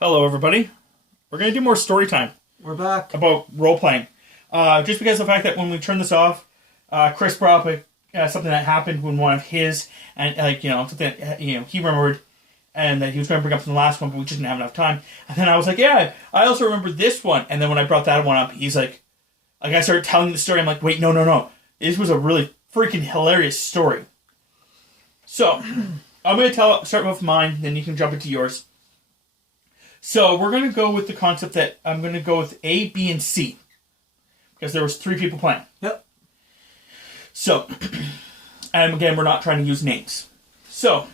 Hello, everybody. We're going to do more story time We're back. about role playing. Just because of the fact that when we turned this off, Chris brought up something that happened when one of his, and something that, he remembered, and that he was going to bring up from the last one, but we just didn't have enough time. And then I was like, yeah, I also remember this one. And then when I brought that one up, he's like I started telling the story. I'm like, wait, no. This was a really freaking hilarious story. So, I'm going to start with mine, then you can jump into yours. So we're going to go with the concept that I'm going to go with A, B, and C. Because there was 3 people playing. Yep. So, and again, we're not trying to use names. So,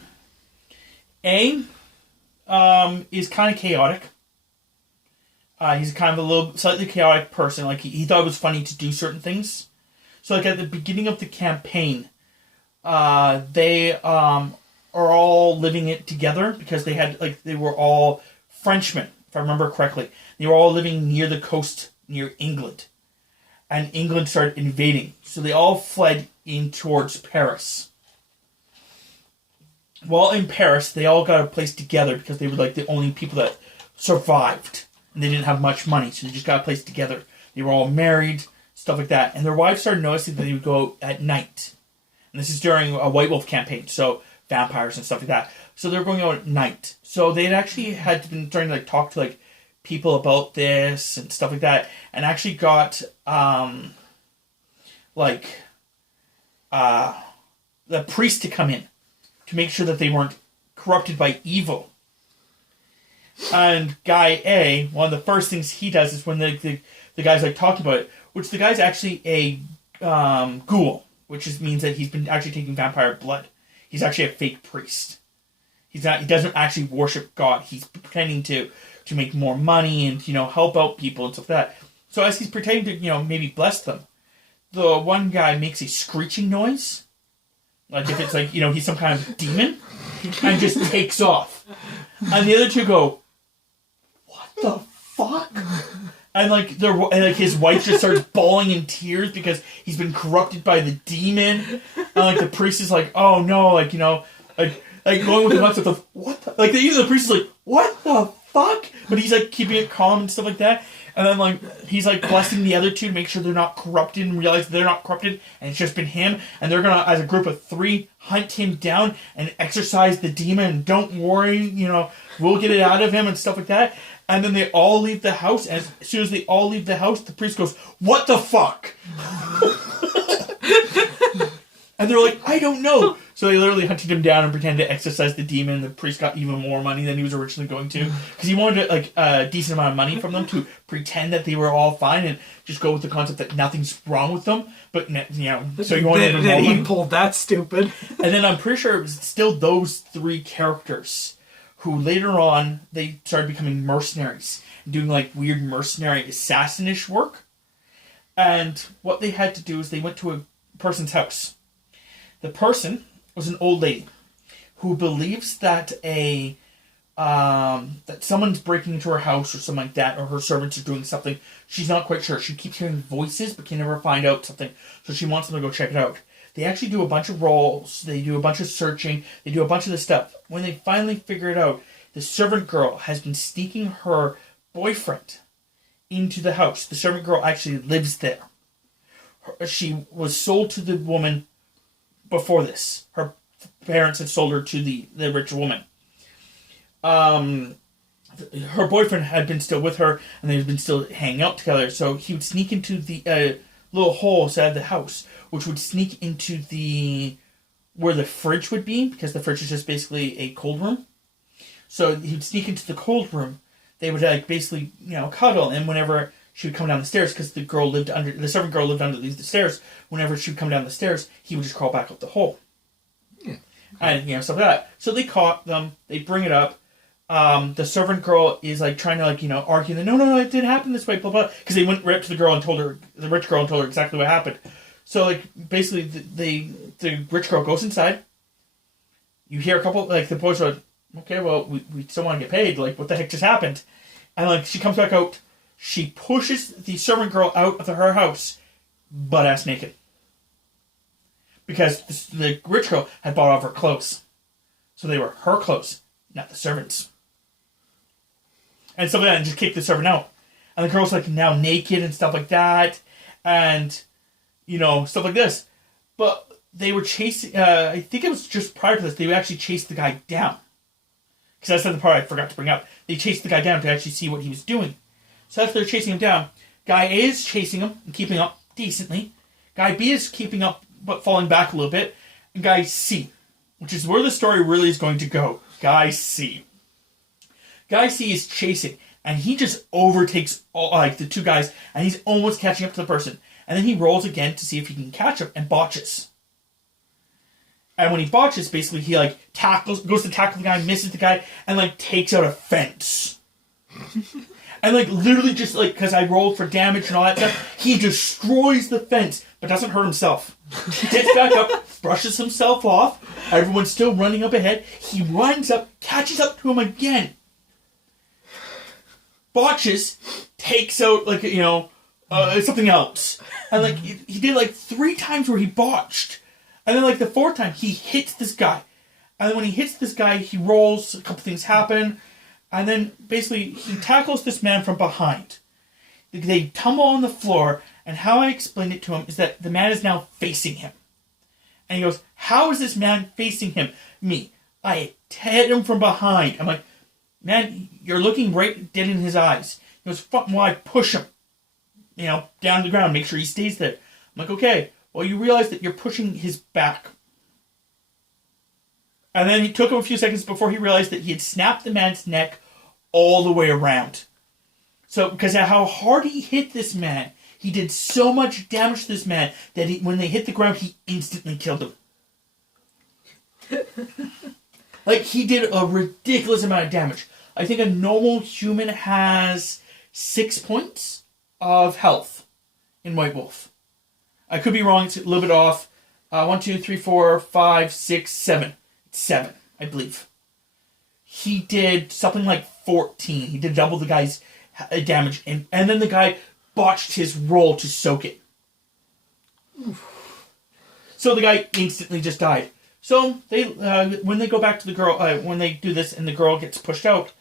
A is kind of chaotic. He's kind of a little, slightly chaotic person. Like, he thought it was funny to do certain things. So, like, at the beginning of the campaign, they are all living it together because they were all Frenchmen, if I remember correctly. They were all living near the coast, near England. And England started invading. So they all fled in towards Paris. While in Paris, they all got a place together because they were like the only people that survived. And they didn't have much money, so they just got a place together. They were all married, stuff like that. And their wives started noticing that they would go out at night. And this is during a White Wolf campaign, so vampires and stuff like that. So they were going out at night. So they had been trying to talk to people about this and stuff like that, and actually got the priest to come in to make sure that they weren't corrupted by evil. And Guy A, one of the first things he does is when the guy's talking about it, which the guy's actually a ghoul, which means that he's been actually taking vampire blood. He's actually a fake priest. He doesn't actually worship God. He's pretending to make more money and, help out people and stuff like that. So as he's pretending to, maybe bless them, the one guy makes a screeching noise. Like if it's he's some kind of demon, and just takes off. And the other two go, what the fuck? And his wife just starts bawling in tears because he's been corrupted by the demon. And the priest is like, oh no, going with the nuts of the what the, the priest is like, what the fuck? But he's keeping it calm and stuff like that. And then he's blessing the other two to make sure they're not corrupted and realize they're not corrupted and it's just been him. And they're gonna, as a group of 3, hunt him down and exorcise the demon. And don't worry, we'll get it out of him and stuff like that. And then they all leave the house. And as soon as they all leave the house, the priest goes, what the fuck? And they're like, I don't know. So they literally hunted him down and pretended to exorcise the demon. The priest got even more money than he was originally going to. Because he wanted a decent amount of money from them to pretend that they were all fine and just go with the concept that nothing's wrong with them. But, so he wanted more money. He pulled that stupid. And then I'm pretty sure it was still those 3 characters who later on, they started becoming mercenaries. Doing weird mercenary assassin-ish work. And what they had to do is they went to a person's house. The person was an old lady who believes that that someone's breaking into her house or something like that, or her servants are doing something. She's not quite sure. She keeps hearing voices but can never find out something. So she wants them to go check it out. They actually do a bunch of rolls. They do a bunch of searching. They do a bunch of this stuff. When they finally figure it out, the servant girl has been sneaking her boyfriend into the house. The servant girl actually lives there. She was sold to the woman before this. Her parents had sold her to the rich woman. Her boyfriend had been still with her, and they had been still hanging out together. So he would sneak into the little hole outside the house, which would sneak into where the fridge would be, because the fridge is just basically a cold room. So he would sneak into the cold room. They would basically cuddle, and whenever she would come down the stairs, because the servant girl lived under the stairs. Whenever she would come down the stairs, he would just crawl back up the hole. Yeah. And stuff like that. So they caught them. They bring it up. The servant girl is trying to argue that no, it didn't happen this way, blah blah. Because they went right up to the rich girl and told her exactly what happened. So basically, the rich girl goes inside. You hear a couple the boys are okay, well we still want to get paid. What the heck just happened? And she comes back out. She pushes the servant girl out of her house, butt-ass naked. Because the rich girl had bought all of her clothes. So they were her clothes, not the servants'. and stuff like that, and just kick the servant out. And the girl's like now naked and stuff like that, and stuff like this. But they were chasing. I think it was just prior to this. They would actually chase the guy down, because that's the part I forgot to bring up. They chased the guy down to actually see what he was doing. So after they're chasing him down, guy A is chasing him and keeping up decently. Guy B is keeping up but falling back a little bit. And guy C, which is where the story really is going to go. Guy C. Guy C is chasing, and he just overtakes the two guys, and he's almost catching up to the person. And then he rolls again to see if he can catch him, and botches. And when he botches, basically he goes to tackle the guy, misses the guy, and takes out a fence. And literally just because I rolled for damage and all that stuff, he destroys the fence, but doesn't hurt himself. He gets back up, brushes himself off. Everyone's still running up ahead. He runs up, catches up to him again. Botches, takes out something else. And he did 3 times where he botched. And then the 4th time he hits this guy. And then when he hits this guy, he rolls, a couple things happen. And then basically he tackles this man from behind. They tumble on the floor, and how I explained it to him is that the man is now facing him. And he goes, how is this man facing him? Me. I hit him from behind. I'm like, man, you're looking right dead in his eyes. He goes, fuck, well, I push him, down to the ground, make sure he stays there. I'm like, okay, well, you realize that you're pushing his back. And then it took him a few seconds before he realized that he had snapped the man's neck all the way around. So, because of how hard he hit this man, he did so much damage to this man that when they hit the ground, he instantly killed him. He did a ridiculous amount of damage. I think a normal human has 6 points of health in White Wolf. I could be wrong, it's a little bit off. 1, 2, 3, 4, 5, 6, 7. 7, I believe. He did something like 14. He did double the guy's damage, and then the guy botched his roll to soak it. So the guy instantly just died. So they, when they go back to the girl, when they do this and the girl gets pushed out,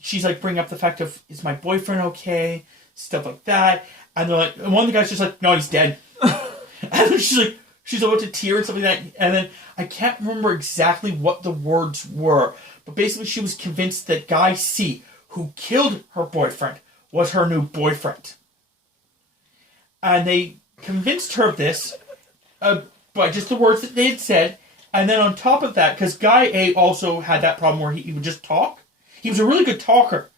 she's bringing up the fact of, is my boyfriend okay? Stuff like that. And they're like, and one of the guys just no, he's dead. And then she's about to tear and stuff like that. And then I can't remember exactly what the words were, but basically she was convinced that Guy C, who killed her boyfriend, was her new boyfriend. And they convinced her of this by just the words that they had said. And then on top of that, because Guy A also had that problem where he would just talk. He was a really good talker.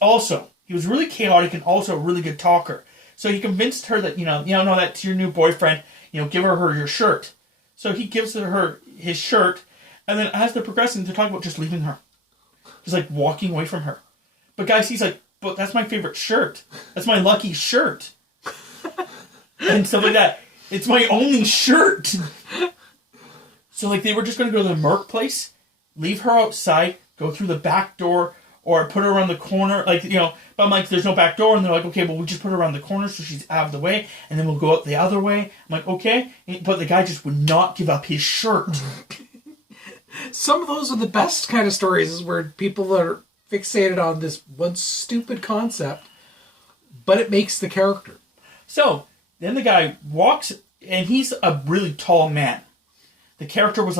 Also, he was really chaotic and also a really good talker. So he convinced her that, no, that's your new boyfriend. Give her your shirt. So he gives her his shirt. And then as they're progressing, they're talking about just leaving her. Just walking away from her. But Guy C's but that's my favorite shirt. That's my lucky shirt. And stuff like that. It's my only shirt. So they were just going to go to the Merc place, leave her outside, go through the back door, or put her around the corner. But I'm like, there's no back door. And they're like, okay, well, we just put her around the corner so she's out of the way. And then we'll go out the other way. I'm like, okay. But the guy just would not give up his shirt. Some of those are the best kind of stories, is where people are fixated on this one stupid concept, but it makes the character. So then the guy walks, and he's a really tall man. The character was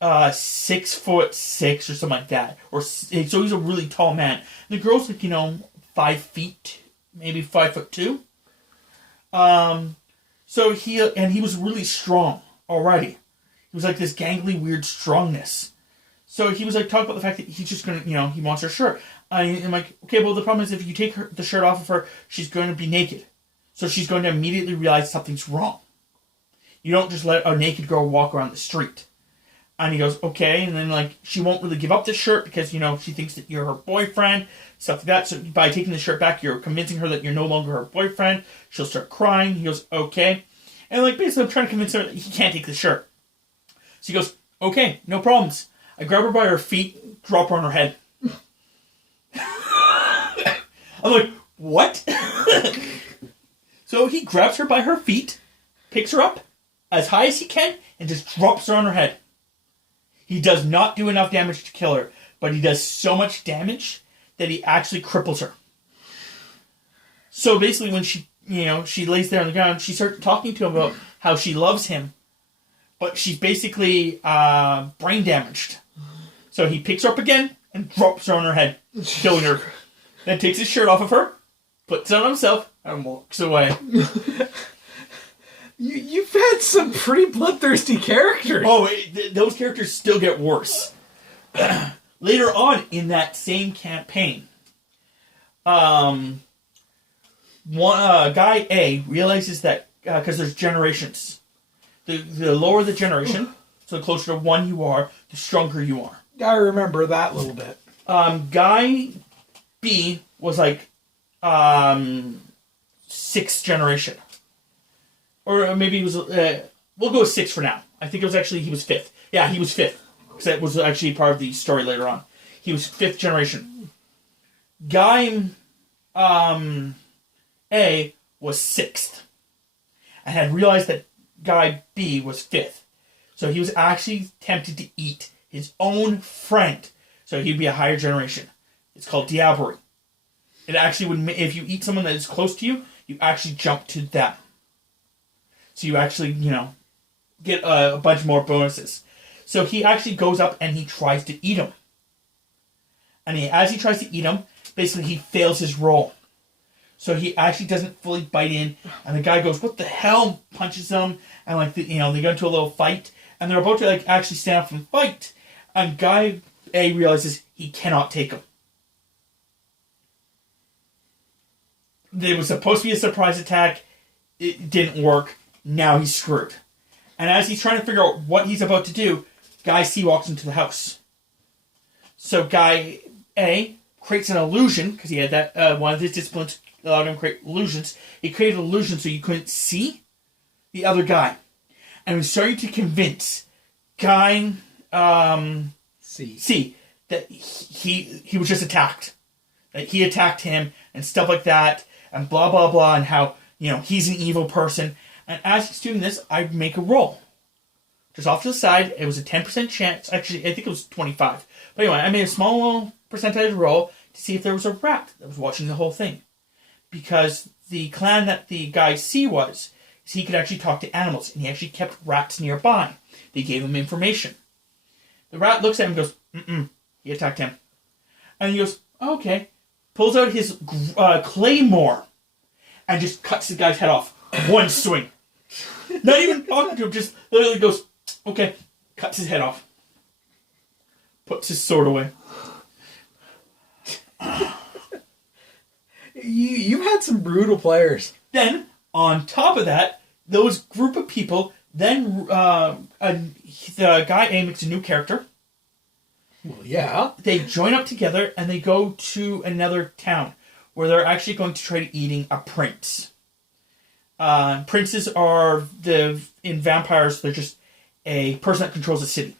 6'6" or something like that, so he's a really tall man. The girl's 5 feet, maybe 5'2". So he was really strong already. He was this gangly, weird strongness. So he was talking about the fact that he's just gonna, he wants her shirt. I'm like, okay, well the problem is if you take the shirt off of her, she's going to be naked. So she's going to immediately realize something's wrong. You don't just let a naked girl walk around the street. And he goes, okay. And then she won't really give up the shirt because, she thinks that you're her boyfriend, stuff like that. So by taking the shirt back, you're convincing her that you're no longer her boyfriend. She'll start crying. He goes, okay. And basically I'm trying to convince her that he can't take the shirt. So he goes, okay, no problems. I grab her by her feet, drop her on her head. I'm like, what? So he grabs her by her feet, picks her up as high as he can, and just drops her on her head. He does not do enough damage to kill her, but he does so much damage that he actually cripples her. So basically when she lays there on the ground, she starts talking to him about how she loves him, but she's basically brain damaged. So he picks her up again and drops her on her head, killing her. Then takes his shirt off of her, puts it on himself, and walks away. You've had some pretty bloodthirsty characters. Oh, those characters still get worse. Later on in that same campaign, guy A realizes that because there's generations, the lower the generation, so the closer to 1 you are, the stronger you are. I remember that little bit. Guy B was like 6th generation. Or maybe he was, we'll go with 6 for now. I think it was actually, he was 5th. Yeah, he was 5th. Because that was actually part of the story later on. He was 5th generation. Guy A was 6th. And had realized that Guy B was 5th. So he was actually tempted to eat his own friend. So he'd be a higher generation. It's called diablerie. It actually would, if you eat someone that is close to you, you actually jump to them. So you actually, get a bunch more bonuses. So he actually goes up and he tries to eat him. And as he tries to eat him, basically he fails his roll. So he actually doesn't fully bite in. And the guy goes, "What the hell?" Punches him. And they go into a little fight. And they're about to actually stand up and fight. And Guy A realizes he cannot take him. It was supposed to be a surprise attack. It didn't work. Now he's screwed. And as he's trying to figure out what he's about to do, Guy C walks into the house. So Guy A creates an illusion, because he had that, one of his disciplines allowed him to create illusions. He created an illusion so you couldn't see the other guy. And he was starting to convince Guy C that he was just attacked. That he attacked him and stuff like that, and blah, blah, blah, and how, he's an evil person. And as he's doing this, I make a roll. Just off to the side, it was a 10% chance. Actually, I think it was 25. But anyway, I made a small little percentage roll to see if there was a rat that was watching the whole thing. Because the clan that the guy C was, is he could actually talk to animals. And he actually kept rats nearby. They gave him information. The rat looks at him and goes, "Mm-mm." He attacked him. And he goes, "Okay." Pulls out his claymore. And just cuts the guy's head off. One swing. Not even talking to him, just literally goes, "Okay," cuts his head off. Puts his sword away. You've had some brutal players. Then, on top of that, those group of people, then the guy A makes a new character. Well, yeah. They join up together and they go to another town where they're actually going to try eating a prince. Princes are, in vampires, they're just a person that controls a city.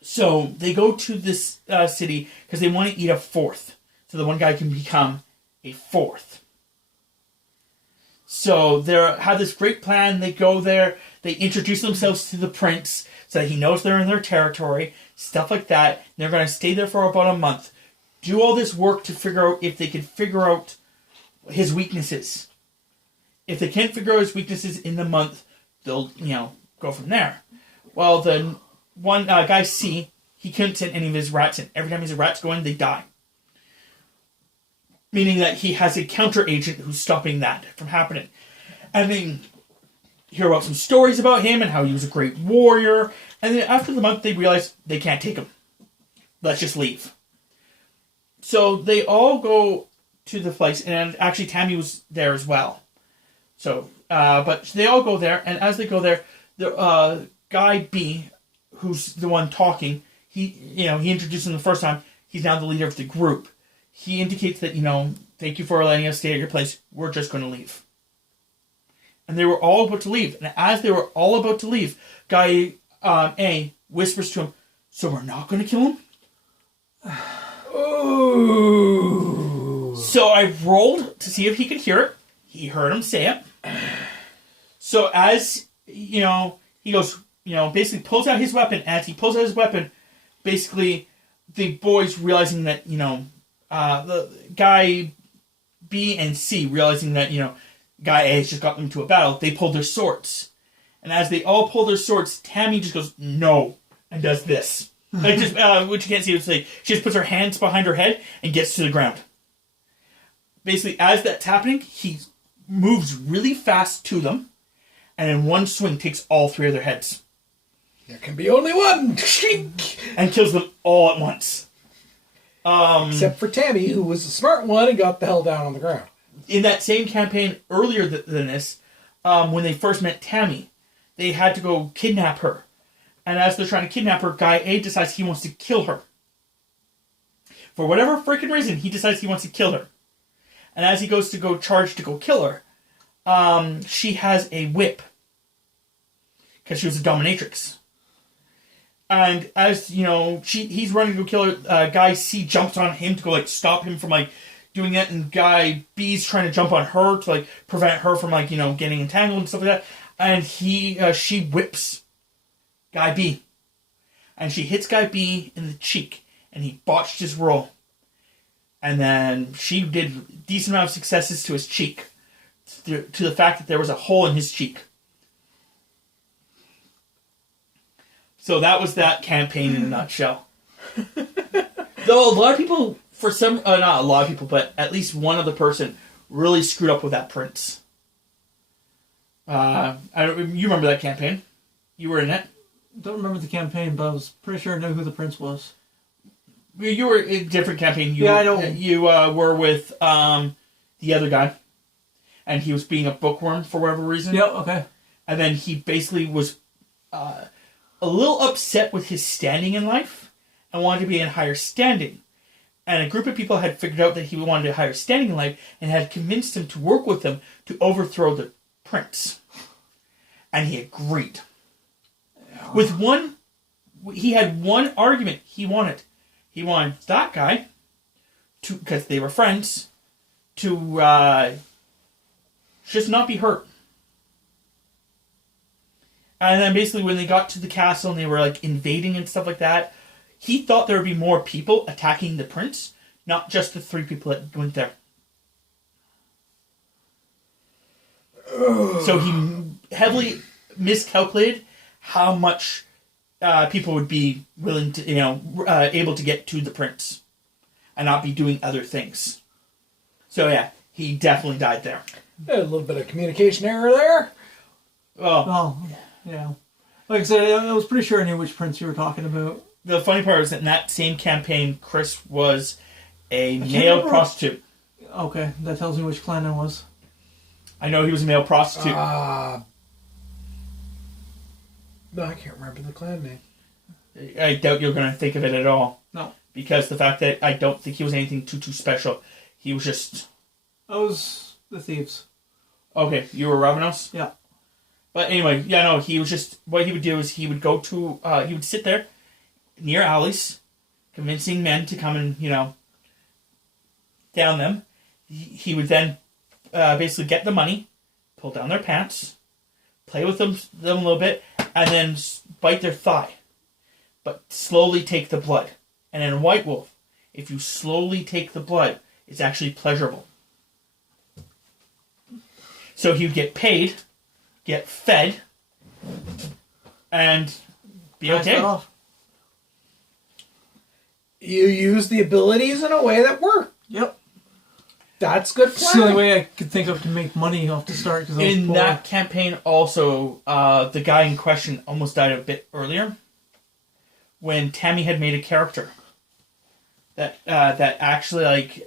So they go to this city because they want to eat a 4th. So the one guy can become a 4th. So they have this great plan. They go there. They introduce themselves to the prince so that he knows they're in their territory. Stuff like that. They're going to stay there for about a month. Do all this work to figure out if they can figure out his weaknesses. If they can't figure out his weaknesses in the month, they'll, go from there. Well, the one guy C, he couldn't send any of his rats in. Every time his rats go in, they die. Meaning that he has a counter agent who's stopping that from happening. And then hear about some stories about him and how he was a great warrior. And then after the month, they realize they can't take him. Let's just leave. So they all go to the place, and actually Tammy was there as well. So, but they all go there, and as they go there, the guy B, who's the one talking, he introduced him the first time. He's now the leader of the group. He indicates that, "Thank you for letting us stay at your place. We're just going to leave." And they were all about to leave. And as they were all about to leave, guy A whispers to him, "So we're not going to kill him?" Ooh. So I rolled to see if he could hear it. He heard him say it. So as, he goes, basically pulls out his weapon. As he pulls out his weapon, basically the boys realizing that, the guy B and C realizing that, guy A has just gotten them into a battle, they pull their swords. And as they all pull their swords, Tammy just goes, no, and does this. Like, just, which you can't see, it's like, she just puts her hands behind her head and gets to the ground. Basically, as that's happening, he moves really fast to them, and in one swing takes all 3 of their heads. There can be only one! And kills them all at once. Except for Tammy, who was the smart one and got the hell down on the ground. In that same campaign earlier than this, when they first met Tammy, they had to go kidnap her. And as they're trying to kidnap her, Guy A decides he wants to kill her. For whatever freaking reason, he decides he wants to kill her. And as he goes to go charge to go kill her, she has a whip. Because she was a dominatrix. And as, he's running to go kill her, Guy C jumps on him to go, stop him from, doing that. And Guy B's trying to jump on her to, prevent her from, getting entangled and stuff like that. And she whips Guy B. And she hits Guy B in the cheek. And he botched his roll. And then she did a decent amount of successes to his cheek. To the fact that there was a hole in his cheek. So that was that campaign in a nutshell. Though a lot of people, not a lot of people, but at least one other person really screwed up with that prince. You remember that campaign? You were in it? Don't remember the campaign, but I was pretty sure I knew who the prince was. You were in a different campaign. I know. You were with the other guy. And he was being a bookworm for whatever reason. Yep, okay. And then he basically was a little upset with his standing in life and wanted to be in higher standing. And a group of people had figured out that he wanted a higher standing in life and had convinced him to work with them to overthrow the prince. And he agreed. He had one argument he wanted. He wanted that guy to, because they were friends, to just not be hurt. And then basically when they got to the castle and they were invading and stuff like that, he thought there would be more people attacking the prince, not just the 3 people that went there. So he heavily miscalculated how much people would be willing to, able to get to the prince and not be doing other things. So yeah, he definitely died there. A little bit of communication error there. Well, yeah. Like I said, I was pretty sure I knew which prince you were talking about. The funny part was that in that same campaign, Chris was a male prostitute. Okay, that tells me which clan I was. I know he was a male prostitute. No, I can't remember the clan name. I doubt you're going to think of it at all. No. Because the fact that I don't think he was anything too special. He was just... I was the thieves. Okay, you were Ravenos? Yeah. But anyway, he was just... What he would do is he would go to... he would sit there near alleys, convincing men to come and, down them. He would then basically get the money, pull down their pants, play with them a little bit, and then bite their thigh. But slowly take the blood. And in White Wolf, if you slowly take the blood, it's actually pleasurable. So he would get paid, get fed, and be okay. You use the abilities in a way that work. Yep. That's good It's the only way I could think of to make money off the start. Cause in that campaign also, the guy in question almost died a bit earlier. When Tammy had made a character. That actually,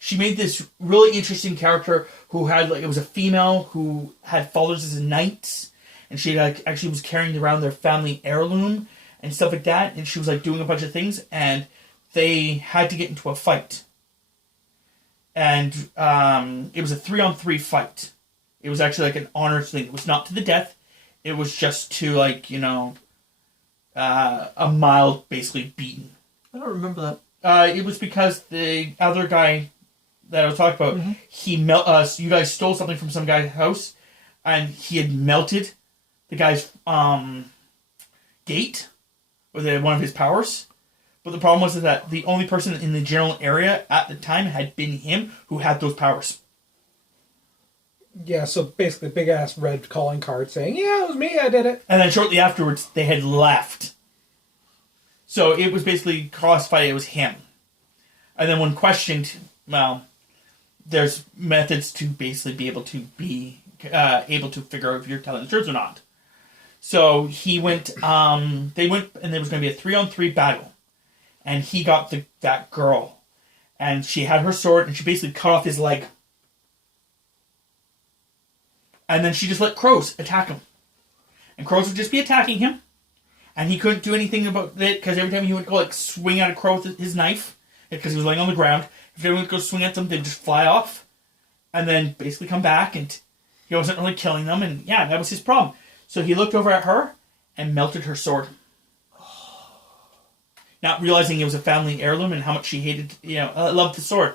she made this really interesting character who had, it was a female who had followers as knights. And she actually was carrying around their family heirloom and stuff like that. And she was doing a bunch of things. And they had to get into a fight. And it was a 3-on-3 fight. It was actually an honor thing. It was not to the death. It was just to a mild, basically, beating. I don't remember that. It was because the other guy that I was talking about, he you guys stole something from some guy's house, and he had melted the guy's gate with one of his powers. But the problem was that the only person in the general area at the time had been him who had those powers. Yeah, so basically, big ass red calling card saying, "Yeah, it was me. I did it." And then shortly afterwards, they had left. So it was basically classified it was him. And then when questioned, well, there's methods to basically be able to figure out if you're telling the truth or not. So he went. They went, and there was going to be a 3-on-3 battle, and he got that girl, and she had her sword, and she basically cut off his leg. And then she just let crows attack him. And crows would just be attacking him. And he couldn't do anything about it, because every time he would go swing at a crow with his knife, because he was laying on the ground, if anyone would go swing at them, they'd just fly off. And then basically come back, and he wasn't really killing them. And yeah, that was his problem. So he looked over at her and melted her sword. Not realizing it was a family heirloom and how much she hated, loved the sword.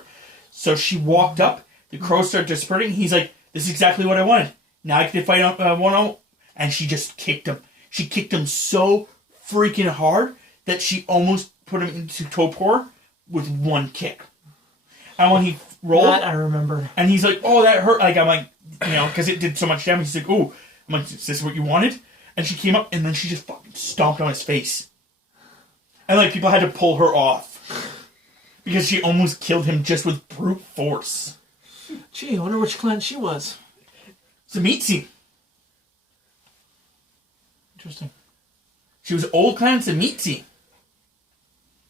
So she walked up, the crows started dispersing. He's like, "This is exactly what I wanted. Now I can fight one-on-one." And she just kicked him. She kicked him so freaking hard that she almost put him into torpor with one kick. And when he rolled... That I remember. And he's like, "Oh, that hurt." Like, I'm like, because it did so much damage. He's like, "Oh." I'm like, "Is this what you wanted?" And she came up, and then she just fucking stomped on his face. And, like, people had to pull her off. Because she almost killed him just with brute force. Gee, I wonder which clan she was. Tzimisce. Interesting. She was Old Clan Tzimisce.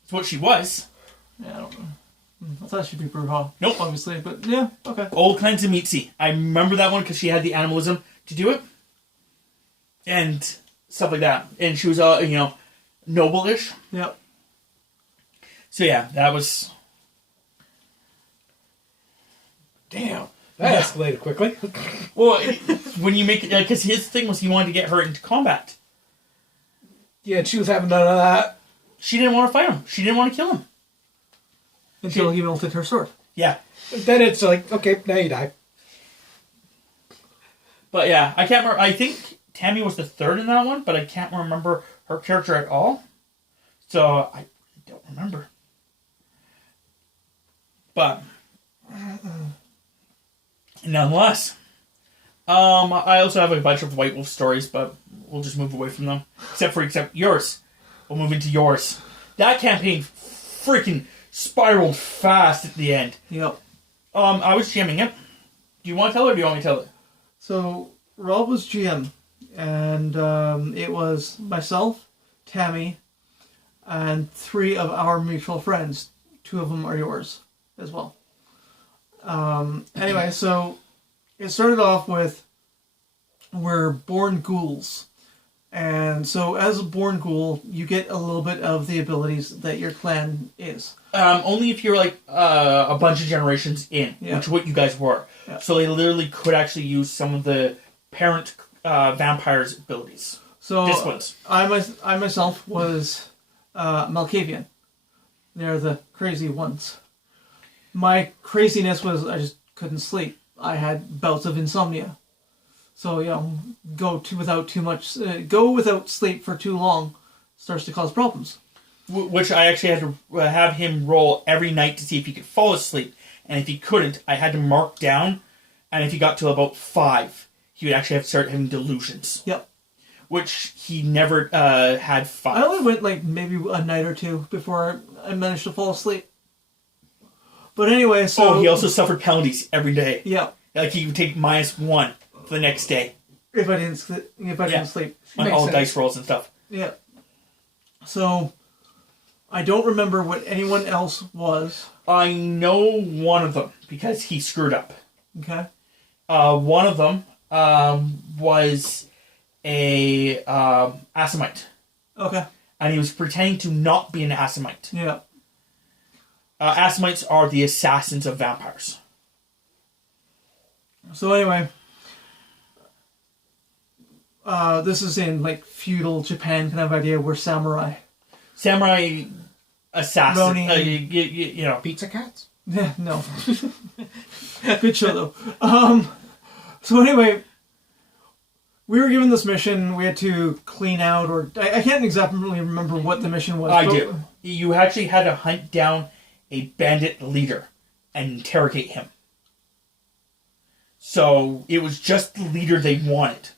That's what she was. Yeah, I don't know. I thought she'd be Bruja. Nope. Obviously, but yeah, okay. Old Clan Tzimisce. I remember that one because she had the animalism to do it. And stuff like that. And she was, noble-ish. Yep. So yeah, that was... Damn. That escalated quickly. Well, when you make it... Because his thing was he wanted to get her into combat. Yeah, she was having none of that. She didn't want to fight him. She didn't want to kill him. Until he melted her sword. Yeah. Then it's like, okay, now you die. But yeah, I can't remember. I think Tammy was the third in that one, but I can't remember her character at all. So I don't remember. But nonetheless, I also have a bunch of White Wolf stories, but we'll just move away from them. Except yours. We'll move into yours. That campaign freaking spiraled fast at the end. Yep. I was GMing it. Do you want to tell it or do you want me to tell it? So, Rob was GM, and it was myself, Tammy, and 3 of our mutual friends. 2 of them are yours as well. Anyway, so it started off with we're born ghouls. And so as a born ghoul, you get a little bit of the abilities that your clan is. Only if you're like a bunch of generations in, which what you guys were. Yeah. So they literally could actually use some of the parent vampires' abilities. So disciplines. I myself was Malkavian. They're the crazy ones. My craziness was I just couldn't sleep. I had bouts of insomnia. So, go without sleep for too long starts to cause problems. Which I actually had to have him roll every night to see if he could fall asleep. And if he couldn't, I had to mark down. And if he got to about 5, he would actually have to start having delusions. Yep. Which he never had 5. I only went maybe a night or 2 before I managed to fall asleep. But anyway, so... Oh, he also suffered penalties every day. Yeah. Like he would take -1 for the next day. If I didn't sleep. On all dice rolls and stuff. Yeah. So, I don't remember what anyone else was. I know one of them, because he screwed up. Okay. One of them was a Assamite. Okay. And he was pretending to not be an Assamite. Yeah. Assamites are the assassins of vampires. So anyway, this is in feudal Japan kind of idea. We're samurai. Samurai assassin. Pizza cats? Yeah, no. Good show though. So anyway, we were given this mission. We had to clean out, or I can't exactly remember what the mission was. I do. You actually had to hunt down a bandit leader and interrogate him. So it was just the leader they wanted.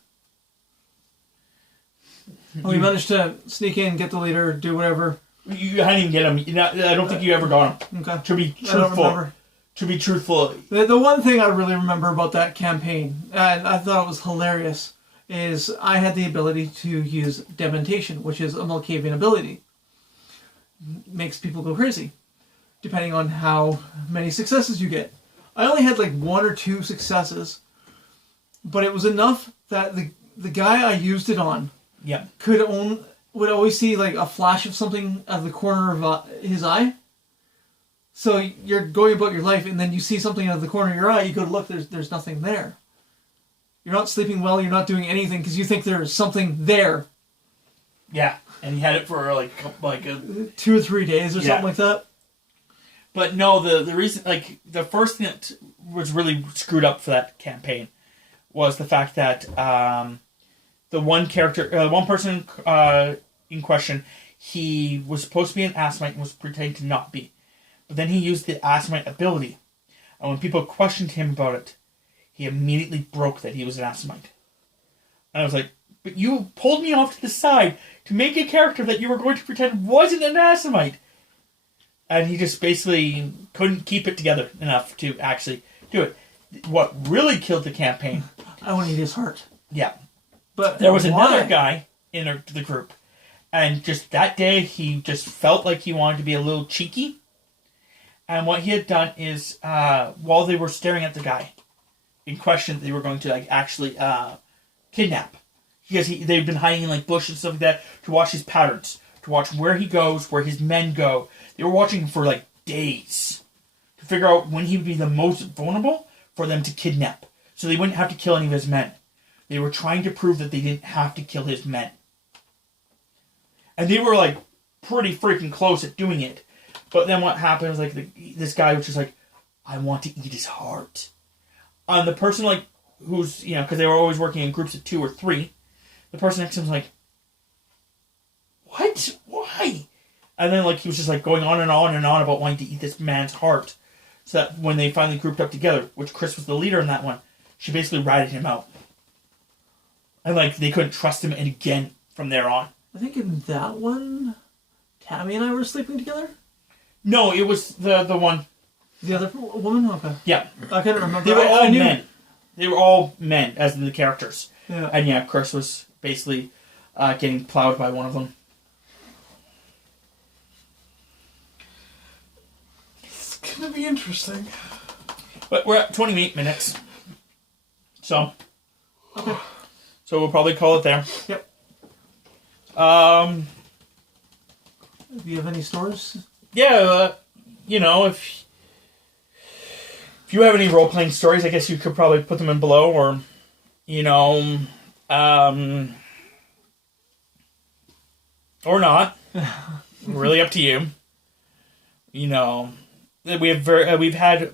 We managed to sneak in, get the leader, do whatever. You didn't even get him. I don't think you ever got him. Okay. To be I don't truthful. remember. To be truthful. The one thing I really remember about that campaign, and I thought it was hilarious, is I had the ability to use Dementation, which is a Malkavian ability. Makes people go crazy, depending on how many successes you get. I only had like 1 or 2 successes, but it was enough that the guy I used it on Yeah. would always see like a flash of something out of the corner of his eye. So you're going about your life, and then you see something out of the corner of your eye. You go to look. There's nothing there. You're not sleeping well. You're not doing anything because you think there is something there. Yeah. And he had it for like 2 or 3 days or something like that. But no, the reason, like, the first thing that was really screwed up for that campaign was the fact that the one person in question, he was supposed to be an Assamite and was pretending to not be. But then he used the Assamite ability. And when people questioned him about it, he immediately broke that he was an Assamite. And I was like, but you pulled me off to the side to make a character that you were going to pretend wasn't an Assamite. And he just basically couldn't keep it together enough to actually do it. What really killed the campaign... I want to eat his heart. Yeah. But there was why? another guy in the group. And just that day, he just felt like he wanted to be a little cheeky. And what he had done is, while they were staring at the guy in question, they were going to like actually kidnap. Because they've been hiding in like bushes and stuff like that to watch his patterns. To watch where he goes, where his men go. They were watching him for like days to figure out when he would be the most vulnerable for them to kidnap. So they wouldn't have to kill any of his men. They were trying to prove that they didn't have to kill his men. And they were like pretty freaking close at doing it. But then what happened was like this guy was just like, I want to eat his heart. And the person like who's, because they were always working in groups of 2 or 3, the person next to him was like, what? Why? And then like he was just like going on and on and on about wanting to eat this man's heart. So that when they finally grouped up together, which Chris was the leader in that one, she basically ratted him out. And like they couldn't trust him again from there on. I think in that one, Tammy and I were sleeping together. No, it was the one. The other woman? Okay. Yeah. I can't remember. They were all I knew... men. They were all men, as in the characters. Yeah. And yeah, Chris was basically getting plowed by one of them. It's gonna be interesting. But we're at 28 minutes. So. Okay. So we'll probably call it there. Yep. Do you have any stories? Yeah, if you have any role-playing stories, I guess you could probably put them in below, or, or not. Really up to you. We've had,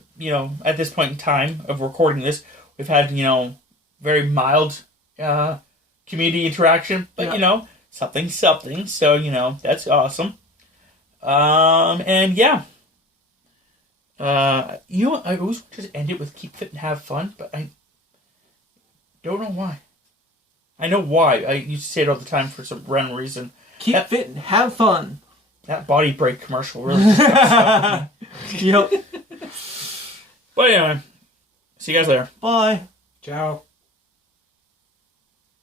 at this point in time of recording this, we've had, very mild community interaction, but, something. So, that's awesome. And yeah. I always want to end it with keep fit and have fun, but I don't know why. I know why. I used to say it all the time for some random reason. Keep fit and have fun. That body break commercial really stuck with me. Yep. But anyway, see you guys later. Bye. Ciao.